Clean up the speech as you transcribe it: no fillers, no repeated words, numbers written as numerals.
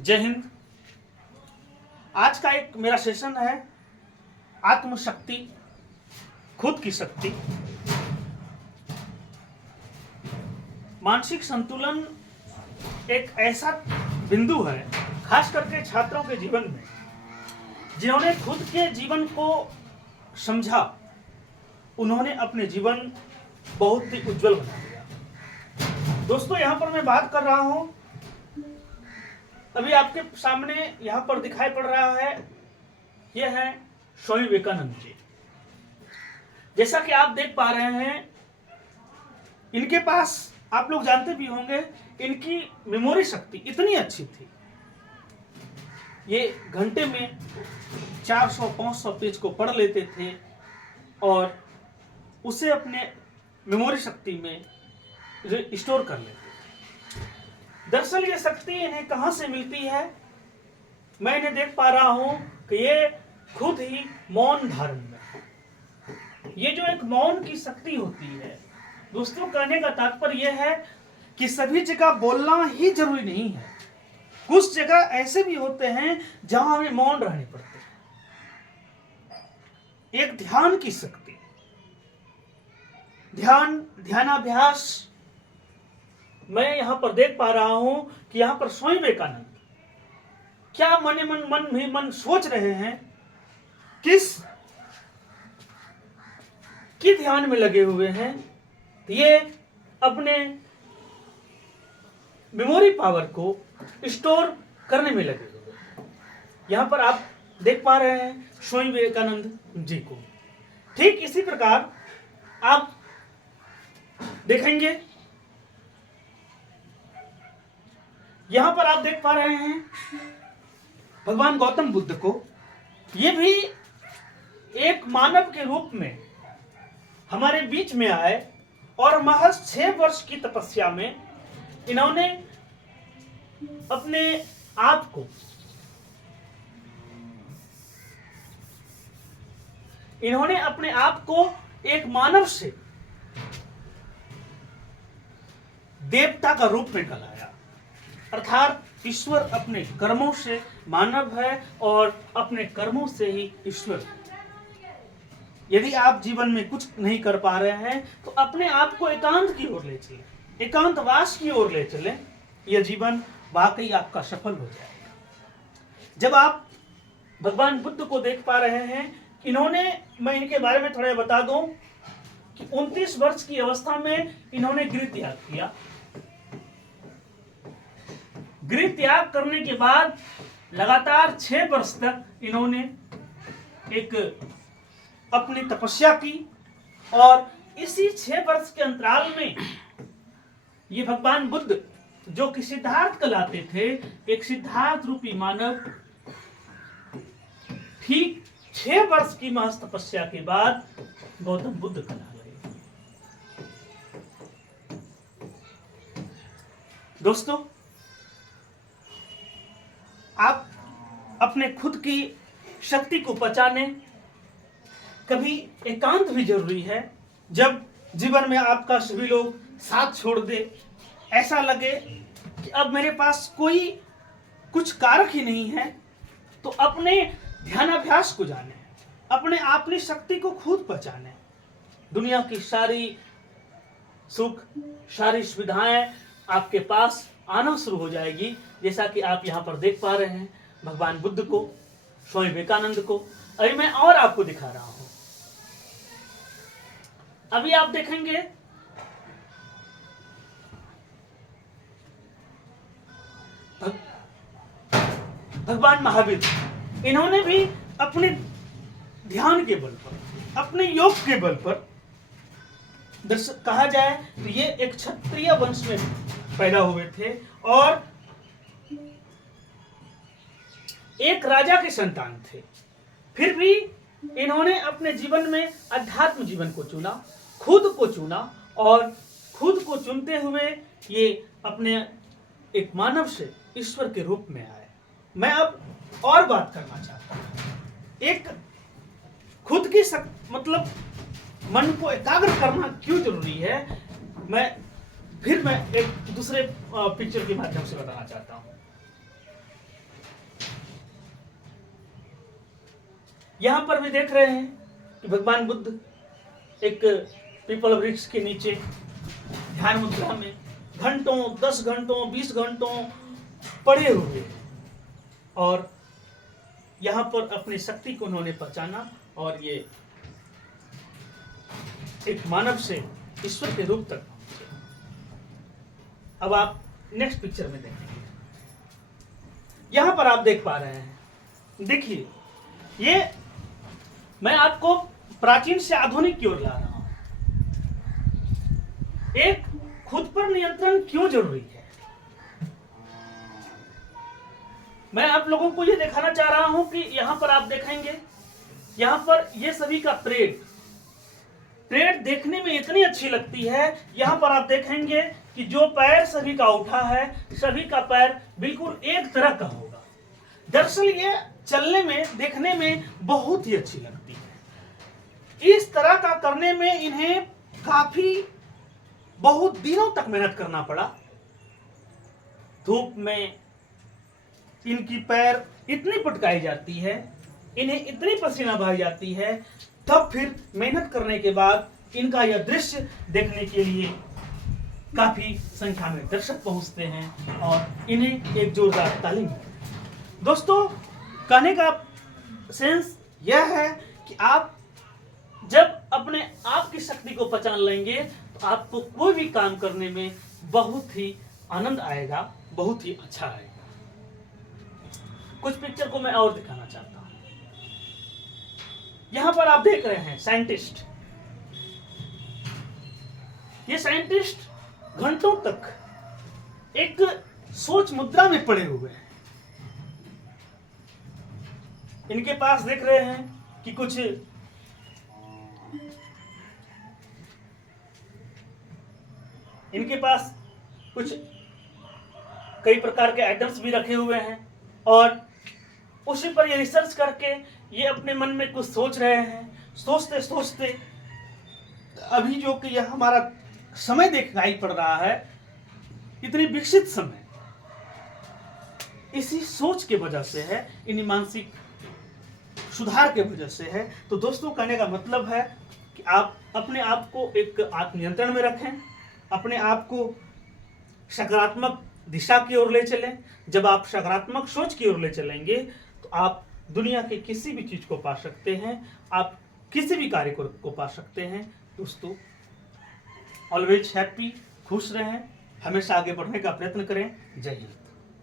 जय हिंद। आज का एक मेरा सेशन है आत्मशक्ति, खुद की शक्ति। मानसिक संतुलन एक ऐसा बिंदु है, खास करके छात्रों के जीवन में, जिन्होंने खुद के जीवन को समझा, उन्होंने अपने जीवन बहुत ही उज्जवल बना दिया। दोस्तों, यहाँ पर मैं बात कर रहा हूँ, अभी आपके सामने यहाँ पर दिखाई पड़ रहा है, यह है स्वामी विवेकानंद जी। जैसा कि आप देख पा रहे हैं, इनके पास, आप लोग जानते भी होंगे, इनकी मेमोरी शक्ति इतनी अच्छी थी। ये घंटे में 400-500 पेज को पढ़ लेते थे और उसे अपने मेमोरी शक्ति में स्टोर कर लेते थे। दरअसल ये शक्ति इन्हें कहां से मिलती है? मैं इन्हें देख पा रहा हूं कि ये खुद ही मौन धारण में, ये जो एक मौन की शक्ति होती है। दोस्तों, कहने का तात्पर्य यह है कि सभी जगह बोलना ही जरूरी नहीं है। कुछ जगह ऐसे भी होते हैं जहां हमें मौन रहने पड़ते हैं। एक ध्यान की शक्ति, ध्यानाभ्यास। मैं यहां पर देख पा रहा हूं कि यहां पर स्वामी विवेकानंद क्या मन में मन सोच रहे हैं, किस की ध्यान में लगे हुए हैं। ये अपने मेमोरी पावर को स्टोर करने में लगे हुए हैं। यहां पर आप देख पा रहे हैं स्वामी विवेकानंद जी को। ठीक इसी प्रकार आप देखेंगे, यहां पर आप देख पा रहे हैं भगवान गौतम बुद्ध को। ये भी एक मानव के रूप में हमारे बीच में आए और महज 6 वर्ष की तपस्या में इन्होंने अपने आप को एक मानव से देवता का रूप में ढलाया। अर्थात ईश्वर अपने कर्मों से मानव है और अपने कर्मों से ही ईश्वर। यदि आप जीवन में कुछ नहीं कर पा रहे हैं तो अपने आप को एकांत की ओर ले चलें, एकांतवास की ओर ले चलें। यह जीवन वाकई आपका सफल हो जाएगा। जब आप भगवान बुद्ध को देख पा रहे हैं, इन्होंने, मैं इनके बारे में थोड़ा बता दूं कि 29 वर्ष की अवस्था में इन्होंने गृह त्याग किया। गृह त्याग करने के बाद लगातार 6 वर्ष तक इन्होंने एक अपनी तपस्या की और इसी 6 वर्ष के अंतराल में ये भगवान बुद्ध, जो कि सिद्धार्थ कहलाते थे, एक सिद्धार्थ रूपी मानव, ठीक 6 वर्ष की महज तपस्या के बाद गौतम बुद्ध कहला गए। दोस्तों, आप अपने खुद की शक्ति को पहचाने। कभी एकांत भी जरूरी है। जब जीवन में आपका सभी लोग साथ छोड़ दे, ऐसा लगे कि अब मेरे पास कोई कुछ कारक ही नहीं है, तो अपने ध्यानाभ्यास को जाने, अपनी शक्ति को खुद पहचाने। दुनिया की सारी सुख, सारी सुविधाएं आपके पास आना शुरू हो जाएगी। जैसा कि आप यहाँ पर देख पा रहे हैं भगवान बुद्ध को, स्वामी विवेकानंद को। अभी मैं और आपको दिखा रहा हूं। अभी आप देखेंगे भगवान महावीर, इन्होंने भी अपने ध्यान के बल पर, अपने योग के बल पर, कहा जाए तो ये एक क्षत्रिय वंश में पैदा हुए थे और एक राजा के संतान थे। फिर भी इन्होंने अपने जीवन में अध्यात्म जीवन को चुना, खुद को चुना, और खुद को चुनते हुए ये अपने एक मानव से ईश्वर के रूप में आए। मैं अब और बात करना चाहता हूं। एक खुद की मतलब मन को एकाग्र करना क्यों जरूरी है, मैं एक दूसरे पिक्चर के माध्यम से बताना चाहता हूं। यहाँ पर भी देख रहे हैं कि भगवान बुद्ध एक पीपल वृक्ष के नीचे ध्यान मुद्रा में घंटों, 10 घंटों, 20 घंटों पड़े हुए और यहाँ पर अपनी शक्ति को उन्होंने पहचाना और ये एक मानव से ईश्वर के रूप तक पहुंचे। अब आप नेक्स्ट पिक्चर में देखेंगे, यहां पर आप देख पा रहे हैं, देखिए ये मैं आपको प्राचीन से आधुनिक की ओर ला रहा हूं। एक खुद पर नियंत्रण क्यों जरूरी है, मैं आप लोगों को ये दिखाना चाह रहा हूं कि यहां पर आप देखेंगे, यहां पर ये सभी का परेड देखने में इतनी अच्छी लगती है। यहां पर आप देखेंगे कि जो पैर सभी का उठा है, सभी का पैर बिल्कुल एक तरह का होगा। दरअसल ये चलने में, देखने में बहुत ही अच्छी लगती है। इस तरह का करने में इन्हें काफी बहुत दिनों तक मेहनत करना पड़ा। धूप में इनकी पैर इतनी पटकाई जाती है, इन्हें इतनी पसीना बहाई जाती है, तब फिर मेहनत करने के बाद इनका यह दृश्य देखने के लिए काफी संख्या में दर्शक पहुंचते हैं और इन्हें एक जोरदार ताली मिलती है। दोस्तों, कहने का सेंस यह है कि आप जब अपने आप की शक्ति को पहचान लेंगे तो आपको कोई भी काम करने में बहुत ही आनंद आएगा, बहुत ही अच्छा आएगा। कुछ पिक्चर को मैं और दिखाना चाहता हूं। यहां पर आप देख रहे हैं साइंटिस्ट, ये साइंटिस्ट घंटों तक एक सोच मुद्रा में पड़े हुए हैं। इनके पास देख रहे हैं कि कुछ इनके पास कुछ कई प्रकार के आइटम्स भी रखे हुए हैं और उसी पर ये रिसर्च करके ये अपने मन में कुछ सोच रहे हैं। सोचते सोचते अभी जो कि यह हमारा समय दिखाई पड़ रहा है, इतनी विकसित समय इसी सोच के वजह से है, इन्हीं मानसिक सुधार के वजह से है। तो दोस्तों, कहने का मतलब है कि आप अपने आप को एक आत्मनियंत्रण में रखें, अपने आप को सकारात्मक दिशा की ओर ले चलें। जब आप सकारात्मक सोच की ओर ले चलेंगे तो आप दुनिया के किसी भी चीज को पा सकते हैं, आप किसी भी कार्य को पा सकते हैं। दोस्तों, ऑलवेज हैप्पी, खुश रहें, हमेशा आगे बढ़ने का प्रयत्न करें। जय हिंद।